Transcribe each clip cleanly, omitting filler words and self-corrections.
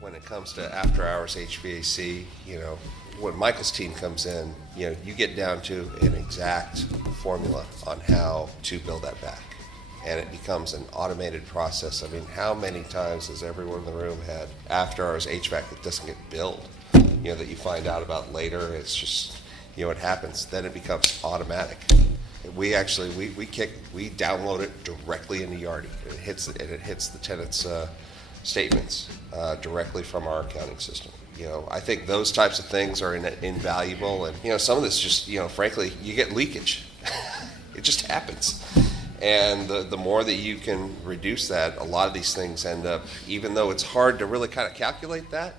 when it comes to after-hours HVAC, when Michael's team comes in, you get down to an exact formula on how to build that back. And it becomes an automated process. I mean, how many times has everyone in the room had after-hours HVAC that doesn't get billed, that you find out about later? It's just, it happens. Then it becomes automatic. We actually, we download it directly into Yardi. It hits the tenant's statements directly from our accounting system. I think those types of things are invaluable. And, some of this just, frankly, you get leakage. It just happens. And the more that you can reduce that, a lot of these things end up, even though it's hard to really kind of calculate that,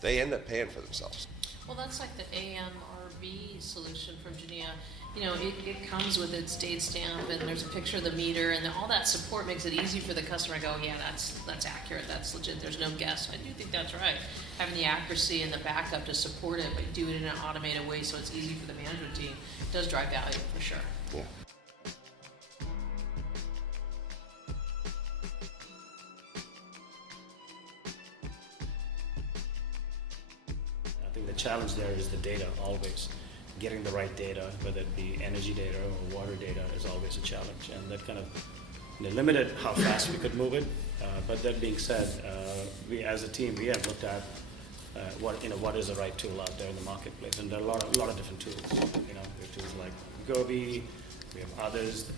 they end up paying for themselves. Well, that's like the AMRB solution from Genea. It comes with its date stamp, and there's a picture of the meter, and all that support makes it easy for the customer to go, yeah, that's accurate, that's legit, there's no guess. I do think that's right. Having the accuracy and the backup to support it, but do it in an automated way so it's easy for the management team, does drive value for sure. Yeah. I think the challenge there is the data always. Getting the right data, whether it be energy data or water data, is always a challenge, and that kind of limited how fast we could move it. But that being said, we as a team we have looked at what is the right tool out there in the marketplace, and there are a lot of different tools. We have tools like Gobi, we have others,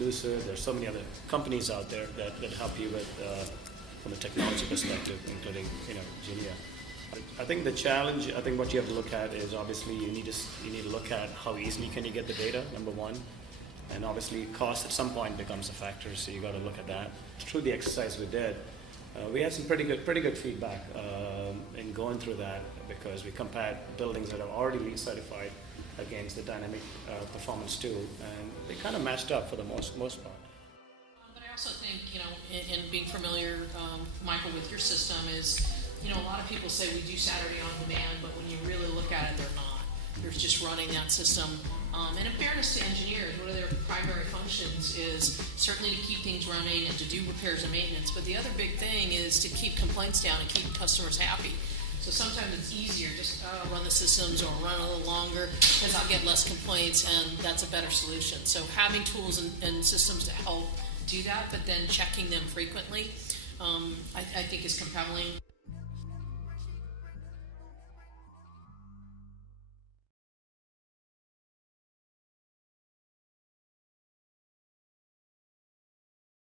Lucid. There's so many other companies out there that help you with from a technology perspective, including Genea. I think the challenge, what you have to look at is obviously you need to look at how easily can you get the data, number one, and obviously cost at some point becomes a factor, so you got to look at that. Through the exercise we did, we had some pretty good feedback in going through that, because we compared buildings that are already LEED certified against the dynamic performance tool, and they kind of matched up for the most part. But I also think, in being familiar, Michael, with your system is, a lot of people say we do Saturday on demand, but when you really look at it, they're not. They're just running that system. And in fairness to engineers, one of their primary functions is certainly to keep things running and to do repairs and maintenance. But the other big thing is to keep complaints down and keep customers happy. So sometimes it's easier just run the systems or run a little longer because I'll get less complaints, and that's a better solution. So having tools and systems to help do that, but then checking them frequently, I think is compelling.